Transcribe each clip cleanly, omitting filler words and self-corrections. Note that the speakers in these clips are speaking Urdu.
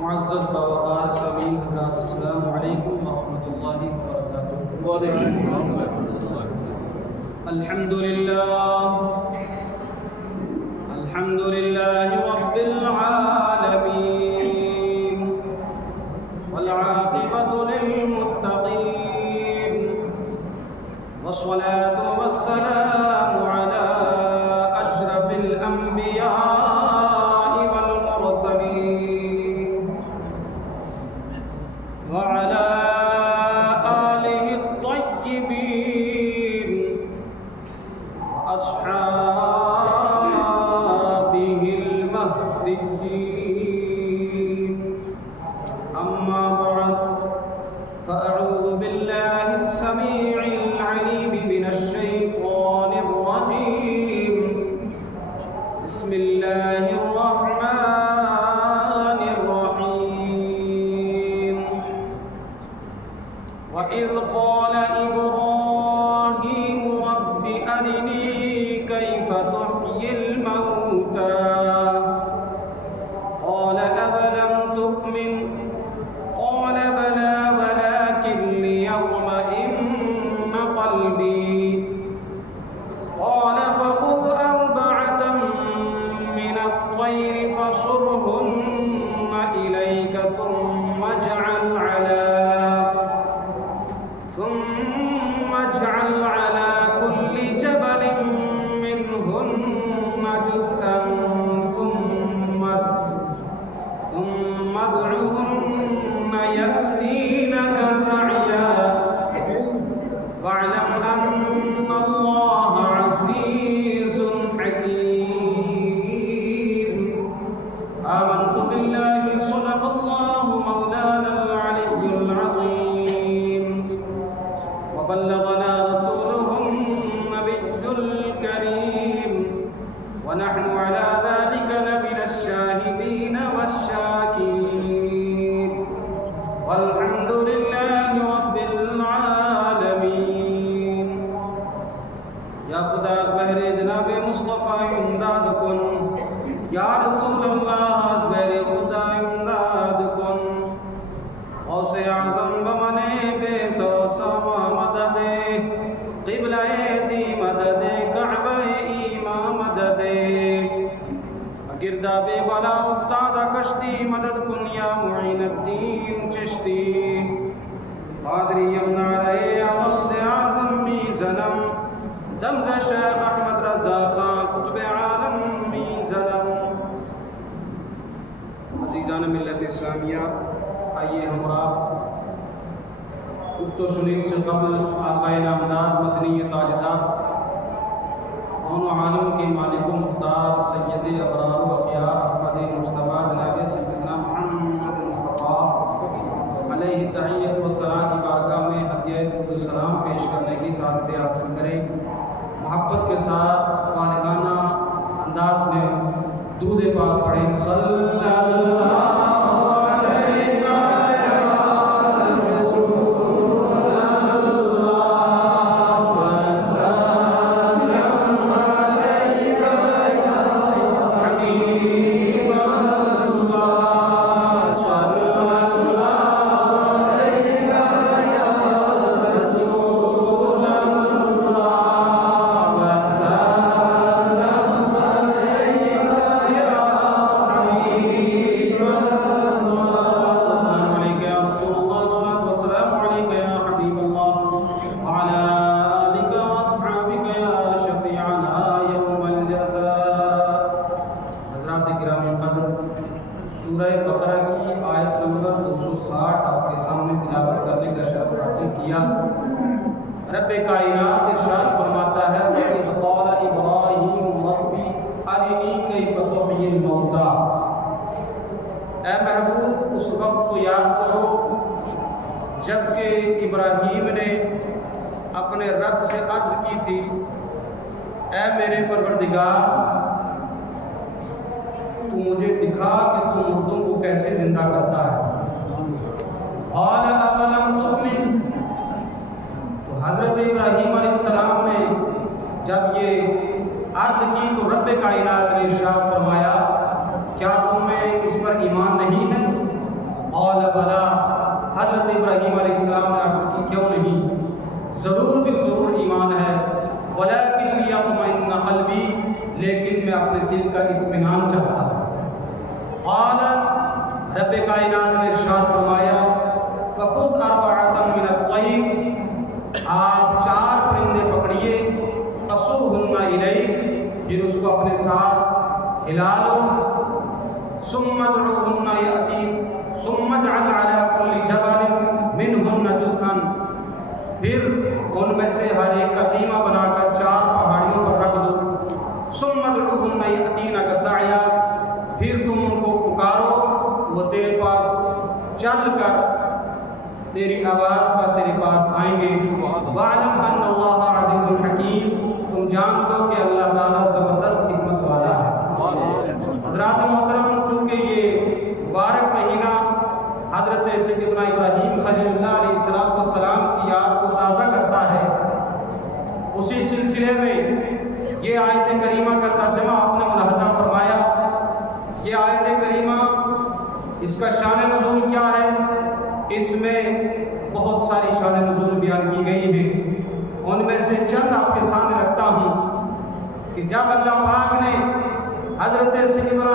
معزز باوقار سامعین حضرات، السلام علیکم ورحمۃ اللہ وبرکاتہ۔ الحمد للہ رب العالمین والعاقبۃ للمتقین والصلاة والسلام علی اشرف الانبیاء والمرسلین وعلى آله الطيبين وأصحابه المهديين، أما بعد، فأعوذ بالله السميع العليم من الشيطان الرجيم. بسم الله الرحمن الرحيم. وَإِذْ قَالَ إِبْرَاهِيمُ رَبِّ أَرِنِي كَيْفَ تُحْيِي الْمَوْتَى قَالَ أَوَلَمْ تُؤْمِنْ قَالَ بَلَى وَلَكِنْ لِيَطْمَئِنَّ قَلْبِي قَالَ فَخُذْ أَرْبَعَةً مِنَ الطَّيْرِ فَصُرْهُنَّ إِلَيْكَ ثُمَّ اجْعَلْ على كل جبل منهن جزءا ثم ادعهن يأتينك سعيا واعلم أن الله عزيز حكيم. آمنت بالله صدق الله مولانا العلي العظيم وبلغنا رسوله النبي الكريم ونحن على ذلك لمن الشاهدين والشاكرين والحمد لله رب العالمین. یا خدا از بہر جناب مصطفیٰ امداد کن، یا رسول اللہ از بہر خدا امداد کن، غوث اعظم بمنے بے سو سوا مدد، قبلہ دی مدد، کعبہ ایماں مدد، گرداب بلا افتادہ کشتی مدد کن یا معین الدین چشتی. قادری یمنا رہے غوث اعظم می ظلم، دمز شیخ احمد رضا خان قطب عالم می ظلم. عزیزان ملت اسلامیہ، آئیے ہمراہ گفت و شنید سے قبل آقائے نامدار مدنی تاجدار کون و عالم کے مالک و مختار سید ابرار و اخیار احمد مصطفیٰ جناب سیدنا محمد مصطفیٰ علیہ تحیت و ثناء کی بارگاہ میں ہدیہ درود و سلام پیش کرنے کی سعادت حاصل کریں. محبت کے ساتھ والدانہ انداز میں درود پاک پڑھیں. صلی اللہ رب کائنات ارشاد فرماتا ہے وَإِذْ قَالَ إِبْرَاهِيمُ رَبِّ أَرِنِي كَيْفَ تُحْيِي الْمَوْتَى. اے محبوب اس وقت کو یاد کرو جب کہ ابراہیم نے اپنے رب سے عرض کی تھی اے میرے پروردگار تو مجھے دکھا کہ تو مردوں کو کیسے زندہ کرتا ہے. قَالَ أَوَلَمْ تُؤْمِنْ. حضرت ابراہیم علیہ السلام نے جب یہ عرض کی تو رب کائنات نے ارشاد فرمایا دل کا اطمینان چاہتا ہے۔ قال رب کائنات نے ارشاد فرمایا فخذ أربعة من الطير، آپ 4 پرندے پکڑیے، فصرهن إليك، پھر اس کو اپنے ساتھ ہلا لو، ثم ادعوهن يأتين ثم اجعل على كل جبل منهن جزءا، پھر ان میں سے ہر ایک کا قیمہ بنا کر 4 پہاڑیوں پر رکھ دو، ثم ادعوهن يأتينك سعيا، پھر تم ان کو پکارو وہ تیرے پاس چل کر تیری آواز پر تیرے پاس آئیں گے۔ وَاعْلَمْ أَنَّ اللَّهَ عَزِيزٌ حَكِيمٌ، تم جان لو کہ اللہ تعالیٰ زبردست حکمت والا ہے۔ حضرات محترم، چونکہ یہ مبارک مہینہ حضرت سیدنا ابراہیم خلیل اللہ علیہ السلام کی یاد کو تازہ کرتا ہے، اسی سلسلے میں یہ آیت کریمہ کا ترجمہ آپ نے ملاحظہ فرمایا۔ یہ آیت کریمہ اس کا شان نزول کیا ہے؟ اس میں بہت ساری شان نزول بیان کی گئی ہیں، ان میں سے چند آپ کے سامنے رکھتا ہوں کہ جب اللہ پاک نے حضرت سیدنا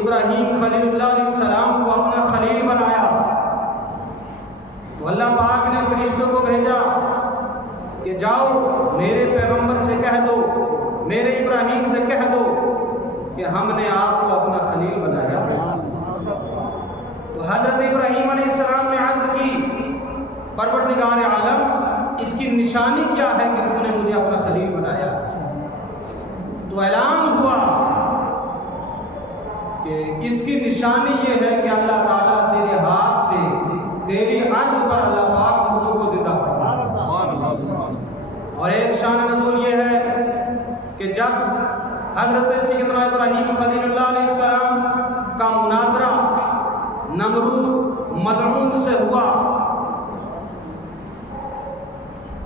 ابراہیم خلیل اللہ علیہ السلام کو اپنا خلیل بنایا تو اللہ پاک نے فرشتوں کو بھیجا کہ جاؤ میرے پیغمبر سے کہہ دو، میرے ابراہیم سے کہہ دو کہ ہم نے آپ کو اپنا خلیل بنایا ہے۔ تو حضرت ابراہیم علیہ السلام نے عرض کی پروردگار عالم اس کی نشانی کیا ہے کہ تو نے مجھے اپنا خلیل بنایا؟ تو اعلان ہوا کہ اس کی نشانی یہ ہے کہ اللہ تعالیٰ تیرے ہاتھ سے تیری عرض پر اللہ پاک مردوں کو زندہ فرمایا۔ اور ایک شان نزول یہ ہے کہ جب حضرت سیدنا ابراہیم خلیل اللہ علیہ السلام کا مناظرہ نمرود ملعون سے ہوا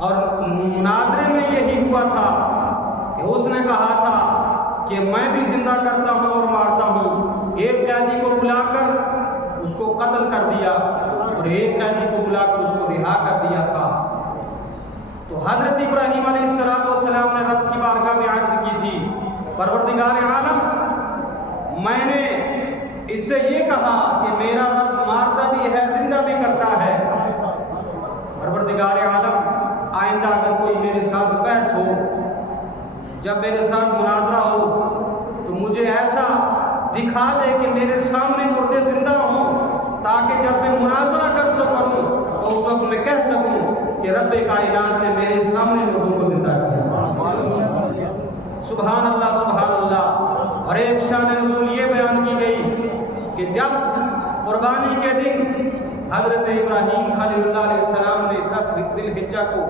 اور مناظرے میں یہی ہوا تھا کہ اس نے کہا تھا کہ میں بھی زندہ کرتا ہوں اور مارتا ہوں، ایک قیدی کو بلا کر اس کو قتل کر دیا اور ایک قیدی کو بلا کر اس کو رہا کر دیا تھا۔ تو حضرت ابراہیم علیہ السلام نے رب کی بارگاہ میں عرض کی تھی پروردگار عالم میں نے اس سے یہ کہا کہ میرا رب مارتا بھی ہے زندہ بھی کرتا ہے، پروردگار عالم آئندہ اگر کوئی میرے ساتھ بحث ہو، جب میرے ساتھ مناظرہ ہو تو مجھے ایسا دکھا دے کہ میرے سامنے مردے زندہ ہوں، تاکہ جب میں مناظرہ کر سکوں تو اس وقت میں کہہ سکوں کہ رب کائنات نے میرے سامنے مردوں کو زندہ کیا۔ سبحان اللہ سبحان اللہ۔ اور ایک شان نزول یہ بیان کی گئی کہ جب قربانی کے دن حضرت ابراہیم خلیل اللہ علیہ السلام نے 10 ذی الحجہ کو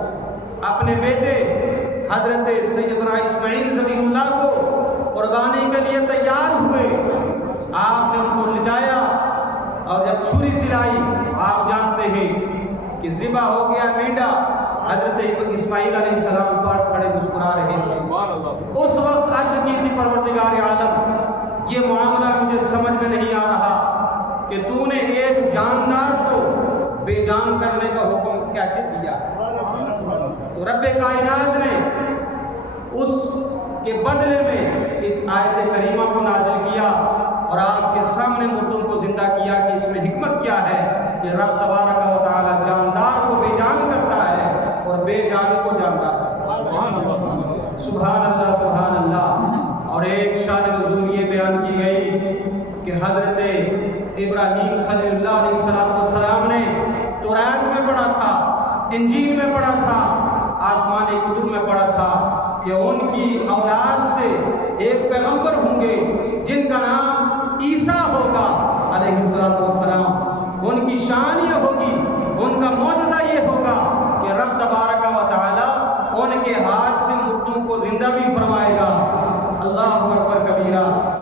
اپنے بیٹے حضرت سیدنا اسماعیل ذبیح اللہ کو قربانی کے لیے تیار ہوئے، آپ نے ان کو لٹایا اور جب چھری چلائی آپ جانتے ہیں کہ ذبح ہو گیا مینڈا، حضرت اسماعیل علیہ السلام پاس کھڑے مسکرا رہے تھے۔ اس وقت عرض کی تھی پروردگار عالم یہ معاملہ مجھے سمجھ میں نہیں آ رہا کہ تو نے ایک جاندار کو بے جان کرنے کا حکم کیسے دیا؟ تو رب کائنات نے اس کے بدلے میں اس آیت کریمہ کو نازل کیا اور آپ کے سامنے مردوں کو زندہ کیا کہ اس میں حکمت کیا ہے کہ رب تبارک و تعالی جاندار کو بے جان کرتا ہے اور بے جان کو جاندار کرتا ہے۔ سبحان اللہ سبحان اللہ۔ اور ایک شان نزول یہ بیان کی گئی کہ حضرت ابراہیم خلیل اللہ علیہ السلام نے توریت میں پڑھا تھا، انجیل میں پڑھا تھا، آسمانی کتب میں پڑھا تھا کہ ان کی اولاد سے ایک پیغمبر ہوں گے جن کا نام عیسیٰ ہوگا علیہ السلام۔